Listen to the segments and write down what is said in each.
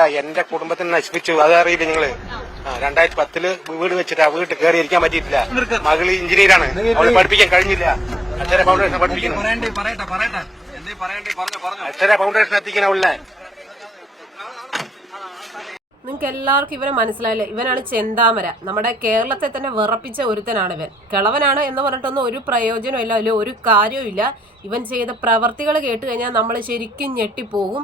എന്റെ കുടുംബത്തിനെ നശിപ്പിച്ചു. അത് അറിയില്ല നിങ്ങൾ? രണ്ടായിരത്തി പത്തിൽ വീട് വെച്ചിട്ട് ആ വീട്ടിൽ കയറി ഇരിക്കാൻ പറ്റിയിട്ടില്ല. മകൾ എഞ്ചിനീയറാണ് അവൾ പഠിപ്പിക്കാൻ കഴിഞ്ഞില്ല. അച്ഛനെ ഫൗണ്ടേഷൻ പഠിപ്പിക്കുന്നു. പറയണ്ടേ? പറയട്ടെ പറയട്ടെ. എന്തേ പറയണ്ടേ? പറഞ്ഞു പറഞ്ഞു. അക്ഷര ഫൗണ്ടേഷൻ എത്തിക്കണം അവളെ. നിങ്ങൾക്ക് എല്ലാവർക്കും ഇവനെ മനസ്സിലായില്ലേ? ഇവനാണ് ചെന്താമര. നമ്മുടെ കേരളത്തെ തന്നെ വിറപ്പിച്ച ഒരുത്തനാണ് ഇവൻ. കിളവനാണ് എന്ന് പറഞ്ഞിട്ടൊന്നും ഒരു പ്രയോജനവും ഇല്ല ഒരു കാര്യവും ഇവൻ ചെയ്ത പ്രവർത്തികൾ കേട്ട് കഴിഞ്ഞാൽ നമ്മൾ ശരിക്കും ഞെട്ടിപ്പോകും.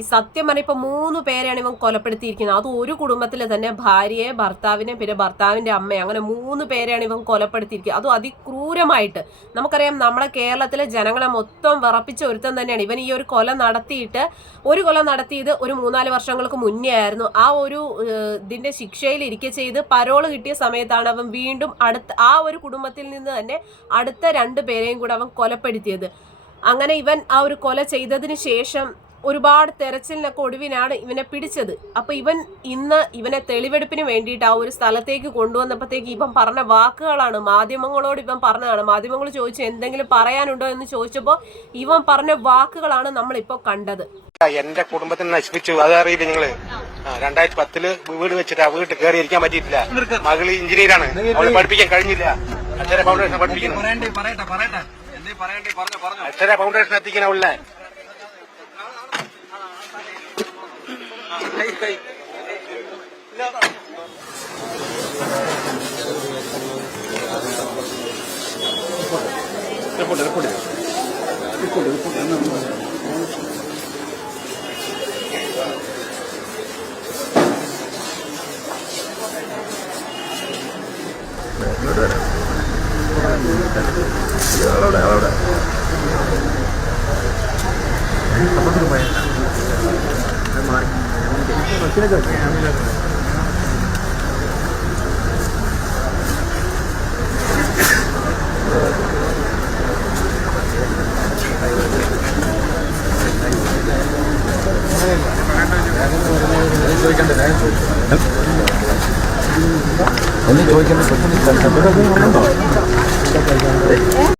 ഈ സത്യം പറഞ്ഞ ഇപ്പൊ മൂന്ന് പേരെയാണ് ഇവൻ കൊലപ്പെടുത്തിയിരിക്കുന്നത്. അത് ഒരു കുടുംബത്തിലെ തന്നെ ഭാര്യയെ ഭർത്താവിനെ പിന്നെ ഭർത്താവിന്റെ അമ്മയെ അങ്ങനെ മൂന്ന് പേരെയാണ് ഇവൻ കൊലപ്പെടുത്തിയിരിക്കുന്നത്. അതും അതിക്രൂരമായിട്ട്. നമുക്കറിയാം നമ്മുടെ കേരളത്തിലെ ജനങ്ങളെ മൊത്തം വിറപ്പിച്ച ഒരുത്തം തന്നെയാണ്. ഇവൻ ഈ ഒരു കൊല നടത്തിയിട്ട് ഒരു കൊല നടത്തിയത് ഒരു മൂന്നാൽ വർഷങ്ങൾക്ക് മുന്നേ ആയിരുന്നു. ആ ഒരു ഇതിന്റെ ശിക്ഷയിൽ ഇരിക്കെ ചെയ്ത് പരോൾ കിട്ടിയ സമയത്താണ് അവൻ വീണ്ടും അടുത്ത ആ ഒരു കുടുംബത്തിൽ നിന്ന് തന്നെ അടുത്ത രണ്ട് പേരെയും കൂടെ അവൻ കൊലപ്പെടുത്തിയത്. അങ്ങനെ ഇവൻ ആ ഒരു കൊല ചെയ്തതിന് ശേഷം ഒരുപാട് തെരച്ചിലിനൊക്കെ ഒടുവിനാണ് ഇവനെ പിടിച്ചത്. അപ്പൊ ഇവൻ ഇന്ന് ഇവനെ തെളിവെടുപ്പിന് വേണ്ടിയിട്ട് ആ ഒരു സ്ഥലത്തേക്ക് കൊണ്ടുവന്നപ്പോഴത്തേക്ക് ഇവൻ പറഞ്ഞ വാക്കുകളാണ് മാധ്യമങ്ങളോട് ഇവൻ പറഞ്ഞതാണ്. മാധ്യമങ്ങൾ ചോദിച്ചു എന്തെങ്കിലും പറയാനുണ്ടോ എന്ന് ചോദിച്ചപ്പോൾ ഇവൻ പറഞ്ഞ വാക്കുകളാണ് നമ്മളിപ്പോ കണ്ടത്. എന്റെ കുടുംബത്തിനെ നശിപ്പിച്ചു. അത് അറിയില്ല നിങ്ങൾ? രണ്ടായിരത്തി പത്തിൽ വീട് വെച്ചിട്ട് ആ വീട്ടിൽ കയറി ഇരിക്കാൻ പറ്റിയിട്ടില്ല. മകൾ ഇഞ്ചിനീയറാണ് അവളെ പഠിപ്പിക്കാൻ കഴിഞ്ഞില്ല. അക്ഷര ഫൗണ്ടേഷൻ പഠിപ്പിക്കണം. പറയണ്ടേ ഫൗണ്ടേഷൻ പറയട്ടെ. എന്തേ പറയണ്ടേ പറഞ്ഞു റിപ്പോർട്ട് റിപ്പോർട്ട് ഫൗണ്ടേഷൻ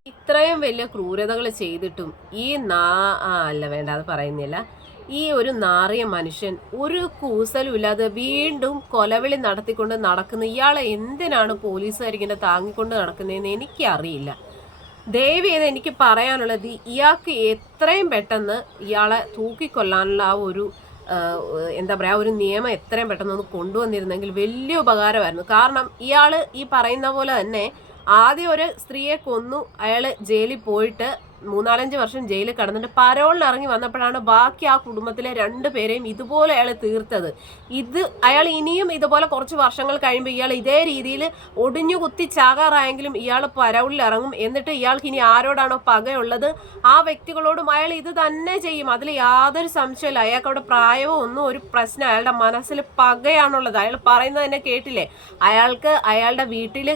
ഇത്രയും വലിയ ക്രൂരതകൾ ചെയ്തിട്ടും ഈ നാ അല്ല വേണ്ട അത് പറയുന്നില്ല. ഈ ഒരു നാറിയ മനുഷ്യൻ ഒരു കൂസലും ഇല്ലാതെ വീണ്ടും കൊലവിളി നടത്തിക്കൊണ്ട് നടക്കുന്ന ഇയാളെ എന്തിനാണ് പോലീസുകാരിങ്ങനെ താങ്ങിക്കൊണ്ട് നടക്കുന്നതെന്ന് എനിക്കറിയില്ല. ദയവ് ചെയ്ത് എനിക്ക് പറയാനുള്ളത് ഇയാൾക്ക് എത്രയും പെട്ടെന്ന് ഇയാളെ തൂക്കിക്കൊല്ലാനുള്ള ആ ഒരു എന്താ പറയുക ഒരു നിയമം എത്രയും പെട്ടെന്ന് ഒന്ന് കൊണ്ടുവന്നിരുന്നെങ്കിൽ വലിയ ഉപകാരമായിരുന്നു. കാരണം ഇയാൾ ഈ പറയുന്ന പോലെ തന്നെ ആദ്യം ഒരു സ്ത്രീയെ കൊന്നു അയാൾ ജയിലിൽ പോയിട്ട് മൂന്നാലഞ്ച് വർഷം ജയിലിൽ കടന്നിട്ട് പരോളിൽ ഇറങ്ങി വന്നപ്പോഴാണ് ബാക്കി ആ കുടുംബത്തിലെ രണ്ട് പേരെയും ഇതുപോലെ അയാൾ തീർത്തത്. ഇത് അയാൾ ഇനിയും ഇതുപോലെ കുറച്ച് വർഷങ്ങൾ കഴിയുമ്പോൾ ഇയാൾ ഇതേ രീതിയിൽ ഒടിഞ്ഞു കുത്തി ചാകാറായെങ്കിലും ഇയാൾ പരോളിൽ ഇറങ്ങും. എന്നിട്ട് ഇയാൾക്ക് ഇനി ആരോടാണോ പകയുള്ളത്? ആ വ്യക്തികളോടും അയാൾ ഇത് തന്നെ ചെയ്യും. അതിൽ യാതൊരു സംശയമില്ല അയാൾക്ക് അവിടെ പ്രായമോ ഒന്നും ഒരു പ്രശ്നം അയാളുടെ മനസ്സിൽ പകയാണുള്ളത്. അയാൾ പറയുന്നത് തന്നെ കേട്ടില്ലേ? അയാൾക്ക് അയാളുടെ വീട്ടിൽ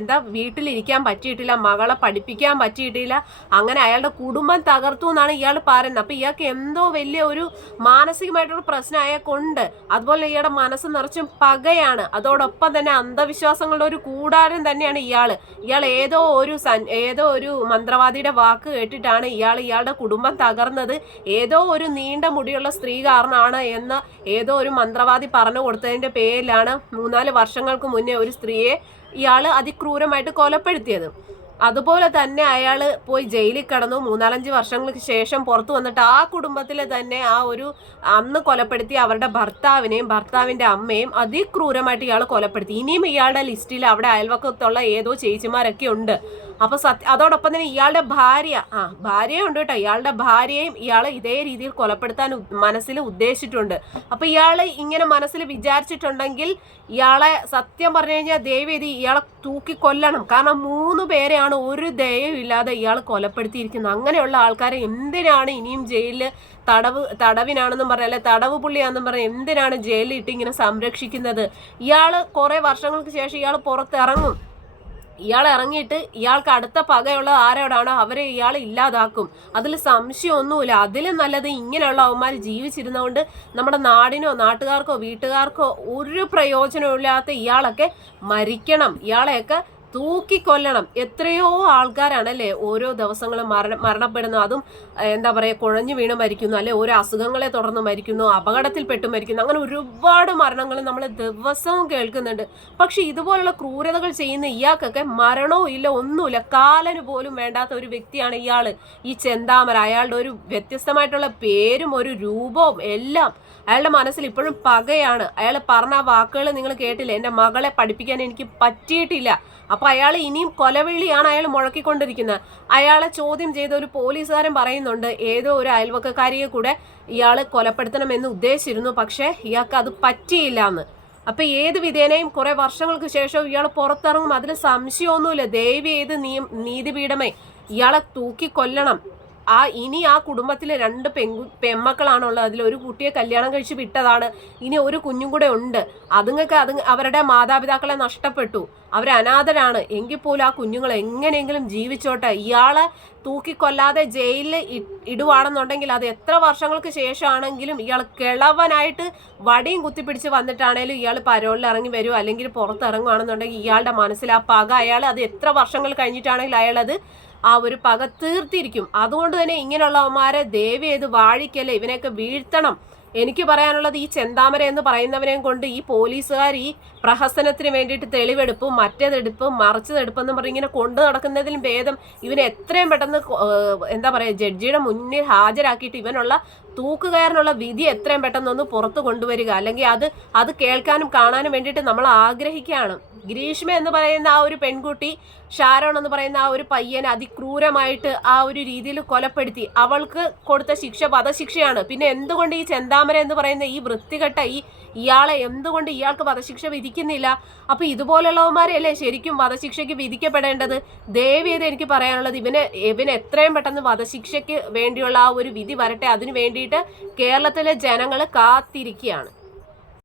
എന്താ വീട്ടിലിരിക്കാൻ പറ്റിയിട്ടില്ല. മകളെ പഠിപ്പിക്കാൻ പറ്റിയിട്ടില്ല. അങ്ങനെ അയാളുടെ കുടുംബം തകർത്തു എന്നാണ് ഇയാൾ പറയുന്നത്. അപ്പൊ ഇയാൾക്ക് എന്തോ വലിയ ഒരു മാനസികമായിട്ടുള്ള പ്രശ്നം അയാൾക്കുണ്ട്. അതുപോലെ ഇയാളുടെ മനസ്സ് നിറച്ചും പകയാണ്. അതോടൊപ്പം തന്നെ അന്ധവിശ്വാസങ്ങളുടെ ഒരു കൂടാരം തന്നെയാണ് ഇയാൾ ഇയാൾ ഏതോ ഒരു ഏതോ ഒരു മന്ത്രവാദിയുടെ വാക്ക് കേട്ടിട്ടാണ് ഇയാൾ ഇയാളുടെ കുടുംബം തകർന്നത്. ഏതോ ഒരു നീണ്ട മുടിയുള്ള സ്ത്രീ കാരണമാണ് എന്ന് ഏതോ ഒരു മന്ത്രവാദി പറഞ്ഞു കൊടുത്തതിന്റെ പേരിലാണ് മൂന്നാൽ വർഷങ്ങൾക്ക് മുന്നേ ഒരു സ്ത്രീയെ ഇയാൾ അതിക്രൂരമായിട്ട് കൊലപ്പെടുത്തിയത്. അതുപോലെ തന്നെ അയാൾ പോയി ജയിലിൽ കിടന്നു. മൂന്നാലഞ്ച് വർഷങ്ങൾക്ക് ശേഷം പുറത്തു വന്നിട്ട് ആ കുടുംബത്തിലെ തന്നെ ആ ഒരു അന്ന് കൊലപ്പെടുത്തി അവരുടെ ഭർത്താവിനെയും ഭർത്താവിന്റെ അമ്മയും അതിക്രൂരമായിട്ട് ഇയാൾ കൊലപ്പെടുത്തി. ഇനിയും ഇയാളുടെ ലിസ്റ്റിൽ അവിടെ അയൽവക്കത്തുള്ള ഏതോ ചേച്ചിമാരൊക്കെ ഉണ്ട്. അപ്പൊ സത്യ അതോടൊപ്പം തന്നെ ഇയാളുടെ ഭാര്യ ആ ഭാര്യയും ഉണ്ട് കേട്ടോ. ഇയാളുടെ ഭാര്യയും ഇയാൾ ഇതേ രീതിയിൽ കൊലപ്പെടുത്താൻ മനസ്സിൽ ഉദ്ദേശിച്ചിട്ടുണ്ട്. അപ്പൊ ഇയാൾ ഇങ്ങനെ മനസ്സിൽ വിചാരിച്ചിട്ടുണ്ടെങ്കിൽ ഇയാളെ സത്യം പറഞ്ഞു കഴിഞ്ഞാൽ ദയവേദി ഇയാളെ തൂക്കി കൊല്ലണം. കാരണം മൂന്ന് പേരെയാണ് ഒരു ദയവും ഇല്ലാതെ ഇയാൾ കൊലപ്പെടുത്തിയിരിക്കുന്നത്. അങ്ങനെയുള്ള ആൾക്കാരെ എന്തിനാണ് ഇനിയും ജയിലിൽ തടവ് തടവിനാണെന്നും പറഞ്ഞ അല്ലെ തടവ് പുള്ളിയാണെന്നും പറഞ്ഞ എന്തിനാണ് ജയിലിൽ ഇട്ട് ഇങ്ങനെ സംരക്ഷിക്കുന്നത്? ഇയാൾ കുറെ വർഷങ്ങൾക്ക് ശേഷം ഇയാൾ പുറത്തിറങ്ങും. ഇയാൾ ഇറങ്ങിയിട്ട് ഇയാൾക്ക് അടുത്ത പകയുള്ള ആരോടാണോ അവരെ ഇയാൾ ഇല്ലാതാക്കും. അതിൽ സംശയമൊന്നുമില്ല. അതിലും നല്ലത് ഇങ്ങനെയുള്ള അവന്മാർ ജീവിച്ചിരുന്നതുകൊണ്ട് നമ്മുടെ നാടിനോ നാട്ടുകാർക്കോ വീട്ടുകാർക്കോ ഒരു പ്രയോജനമില്ലാത്ത ഇയാളൊക്കെ മരിക്കണം. ഇയാളെയൊക്കെ തൂക്കിക്കൊല്ലണം. എത്രയോ ആൾക്കാരാണല്ലേ ഓരോ ദിവസങ്ങളും മരണ മരണപ്പെടുന്നു. അതും എന്താ പറയുക കുഴഞ്ഞു വീണ് മരിക്കുന്നു. അല്ലെ ഓരോ അസുഖങ്ങളെ തുടർന്ന് മരിക്കുന്നു അപകടത്തിൽപ്പെട്ട് മരിക്കുന്നു. അങ്ങനെ ഒരുപാട് മരണങ്ങൾ നമ്മൾ ദിവസവും കേൾക്കുന്നുണ്ട്. പക്ഷെ ഇതുപോലുള്ള ക്രൂരതകൾ ചെയ്യുന്ന ഇയാൾക്കൊക്കെ മരണവും ഇല്ല ഒന്നുമില്ല. കാലന് പോലും വേണ്ടാത്ത ഒരു വ്യക്തിയാണ് ഇയാൾ ഈ ചെന്താമര അയാളുടെ ഒരു വ്യത്യസ്തമായിട്ടുള്ള പേരും ഒരു രൂപവും എല്ലാം അയാളുടെ മനസ്സിൽ ഇപ്പോഴും പകയാണ്. അയാൾ പറഞ്ഞ വാക്കുകൾ നിങ്ങൾ കേട്ടില്ല? എന്റെ മകളെ പഠിപ്പിക്കാൻ എനിക്ക് പറ്റിയിട്ടില്ല. അപ്പൊ അയാൾ ഇനിയും കൊലവിളിയാണ് അയാൾ മുഴക്കിക്കൊണ്ടിരിക്കുന്നത്. അയാളെ ചോദ്യം ചെയ്ത ഒരു പോലീസുകാരൻ പറയുന്നുണ്ട് ഏതോ ഒരു അയൽവക്കക്കാരിയെ കൂടെ ഇയാൾ കൊലപ്പെടുത്തണമെന്ന് ഉദ്ദേശിച്ചിരുന്നു പക്ഷേ ഇയാൾക്ക് അത് പറ്റിയില്ല എന്ന് അപ്പൊ ഏത് വിധേനയും കുറേ വർഷങ്ങൾക്ക് ശേഷം ഇയാൾ പുറത്തിറങ്ങും. അതിൽ സംശയമൊന്നുമില്ല. ദയവ് ചെയ്ത് നീ നീതിപീഠമേ ഇയാളെ തൂക്കി കൊല്ലണം ആ ഇനി ആ കുടുംബത്തിലെ രണ്ട് പെങ്കു പെമ്മക്കളാണുള്ളത്. അതിൽ ഒരു കുട്ടിയെ കല്യാണം കഴിച്ച് വിട്ടതാണ്. ഇനി ഒരു കുഞ്ഞും കൂടെ ഉണ്ട്. അതുങ്ങൾക്ക് അത് അവരുടെ മാതാപിതാക്കളെ നഷ്ടപ്പെട്ടു. അവർ അനാഥരാണ്. എങ്കിൽ പോലും ആ കുഞ്ഞുങ്ങൾ എങ്ങനെയെങ്കിലും ജീവിച്ചോട്ടെ. ഇയാളെ തൂക്കിക്കൊല്ലാതെ ജയിലിൽ ഇടുവാണെന്നുണ്ടെങ്കിൽ അത് എത്ര വർഷങ്ങൾക്ക് ശേഷമാണെങ്കിലും ഇയാൾ കിളവനായിട്ട് വടിയും കുത്തിപ്പിടിച്ച് വന്നിട്ടാണേലും ഇയാൾ പരോളിൽ ഇറങ്ങി വരും അല്ലെങ്കിൽ പുറത്തിറങ്ങുകയാണെന്നുണ്ടെങ്കിൽ ഇയാളുടെ മനസ്സിൽ ആ പക അയാൾ അത് എത്ര വർഷങ്ങൾ കഴിഞ്ഞിട്ടാണെങ്കിലും അയാൾ അത് ആ ഒരു പക തീർത്തിരിക്കും. അതുകൊണ്ട് തന്നെ ഇങ്ങനെയുള്ളവന്മാരെ ദേവി ചെയ്ത് വാഴിക്കല്ലേ ഇവനെയൊക്കെ വീഴ്ത്തണം. എനിക്ക് പറയാനുള്ളത് ഈ ചെന്താമര എന്ന് പറയുന്നവനെയും കൊണ്ട് ഈ പോലീസുകാർ ഈ പ്രഹസനത്തിന് വേണ്ടിയിട്ട് തെളിവെടുപ്പും മറ്റേതെടുപ്പും മറിച്ചതെടുപ്പെന്നും പറഞ്ഞ് ഇങ്ങനെ കൊണ്ടു നടക്കുന്നതിലും ഭേദം ഇവനെ എത്രയും പെട്ടെന്ന് എന്താ പറയുക ജഡ്ജിയുടെ മുന്നിൽ ഹാജരാക്കിയിട്ട് ഇവനുള്ള തൂക്കുകയറിനുള്ള വിധി എത്രയും പെട്ടെന്നൊന്ന് പുറത്തു കൊണ്ടുവരിക. അല്ലെങ്കിൽ അത് അത് കേൾക്കാനും കാണാനും വേണ്ടിയിട്ട് നമ്മൾ ആഗ്രഹിക്കുകയാണ്. ഗ്രീഷ്മ എന്ന് പറയുന്ന ആ ഒരു പെൺകുട്ടി ഷാരോൺ എന്ന് പറയുന്ന ആ ഒരു പയ്യനെ അതിക്രൂരമായിട്ട് ആ ഒരു രീതിയിൽ കൊലപ്പെടുത്തി. അവൾക്ക് കൊടുത്ത ശിക്ഷ വധശിക്ഷയാണ്. പിന്നെ എന്തുകൊണ്ട് ഈ ചെന്താമര എന്ന് പറയുന്ന ഈ വൃത്തികെട്ട ഈ ഇയാളെ എന്തുകൊണ്ട് ഇയാൾക്ക് വധശിക്ഷ വിധിക്കുന്നില്ല? അപ്പൊ ഇതുപോലുള്ളവന്മാരെയല്ലേ ശരിക്കും വധശിക്ഷയ്ക്ക് വിധിക്കപ്പെടേണ്ടത്? ദയവേത് എനിക്ക് പറയാനുള്ളത് ഇവന് ഇവന് എത്രയും പെട്ടെന്ന് വധശിക്ഷയ്ക്ക് വേണ്ടിയുള്ള ആ ഒരു വിധി വരട്ടെ. അതിനു വേണ്ടിയിട്ട് കേരളത്തിലെ ജനങ്ങൾ കാത്തിരിക്കുകയാണ്.